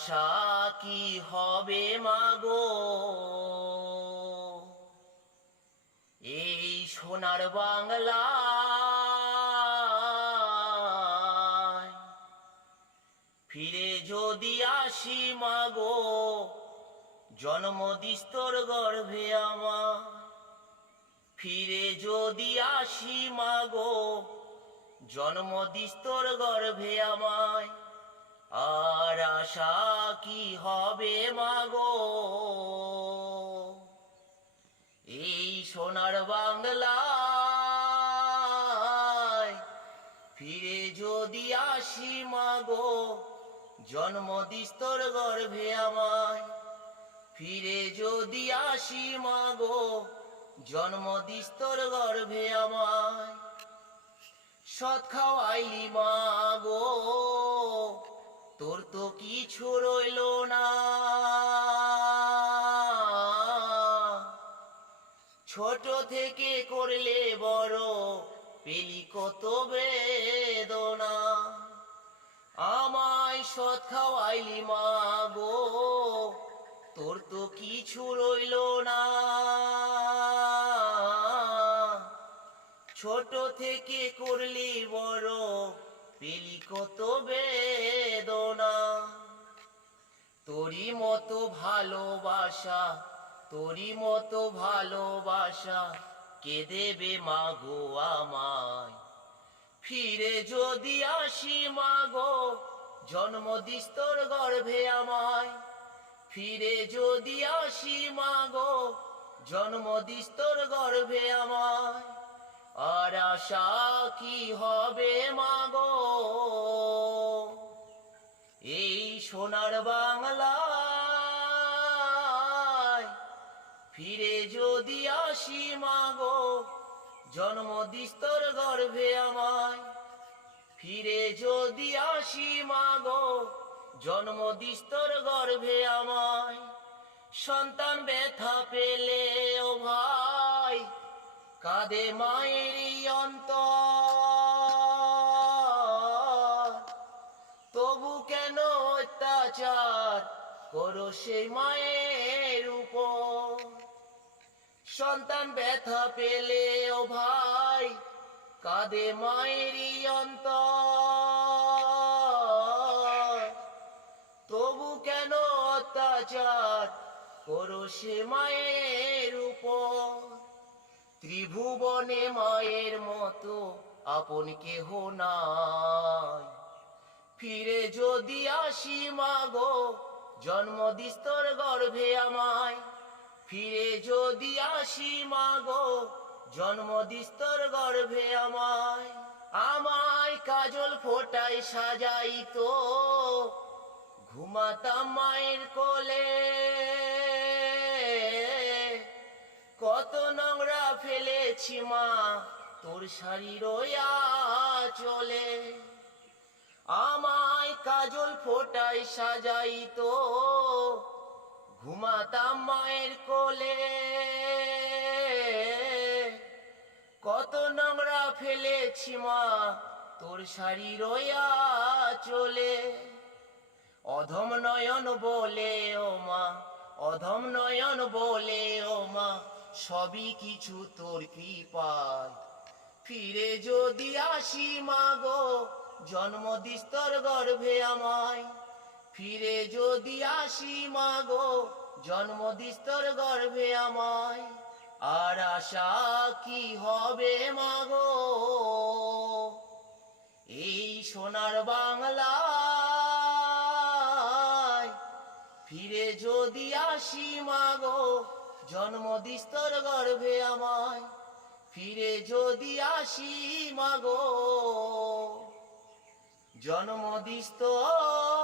আশা কি হবে মাগো? এই সোনার বাংলা ফিরে যদি আসি মাগো জন্মদিস্তর গর্ভে আমার। ফিরে যদি আসি মাগো জন্মদিস্তর গর্ভে আমায়। আর আশা কি হবে মাগো? এই সোনার বাংলায় ফিরে যদি আসি মাগো জন্মদিস্তর গর্ভে আমায়। ফিরে যদি আসি মাগো জন্মদিস্তর গর্ভে আমায়। সৎ খাওয়াইলি মাগো। তোর তো কিছু রইল না। ছোট থেকে করলে বড় পেলি কত বেদনা। আমায় সৎ খাওয়াইলি মাগো তোর তো কিছু রইল না। ছোট থেকে করলি বড় পেলি কত বেদনা। তোরই মতো ভালোবাসা, তোরই মতো ভালোবাসা, কে দেবে মাগো আমায়? ফিরে যদি আসি মাগো জন্মদিস্তর গর্ভে আমায়। ফিরে যদি আসি মাগো জন্মদিস্তর গর্ভে আমায়। আর আশা কি হবে মাগো? এই সোনার বাংলায় ফিরে যদি আসি মাগো জন্মদিস্তর গর্ভে আমায়। ফিরে যদি আসি মাগো জন্মদিস্তর গর্ভে আমায়। সন্তান ব্যথা পেলে ও ভাই কাঁদে মায়েরই অন্তর। তবু কেন অত্যাচার করো সেই মায়ের উপর? সন্তান ব্যথা পেলে ও ভাই কাঁদে মায়েরই অন্তর। তবু কেন অত্যাচার করো সে মায়ের উপর? ত্রিভুবনে মায়ের মতো আপন কেহ নাই। ফিরে যদি আসি মাগো জন্মদিস্তর গর্ভে আমায়। ফিরে যদি আসি মাগো জন্মদিস্তর গর্ভে আমায়। আমায় কাজল ফোটাই সাজাইতো, ঘুমাতাম মায়ের কোলে। ফেলেছি মা, তোর শাড়ির চলে আমায় কাজল ফোটাই সাজাইতো, ঘুমাতাম মায়ের কোলে। কত নোংরা ফেলেছি মা, তোর শাড়ি রইয়া চলে অধম নয়ন বলে ও মা, অধম নয়ন বলে ও মা সবই কিছু তোর কৃপায়। ফিরে যদি আসি মাগো জন্মদিস্তর গর্ভে আমায়। ফিরে যদি আসি মাগো জন্মদিস্তর গর্ভে আমায়। আর আশা কি হবে মাগো? এই সোনার বাংলায় ফিরে যদি আসি মাগো জন্মদিস্তর গর্ভে আমায় ফিরে যদি আসি মাগো। জন্মদিস্তর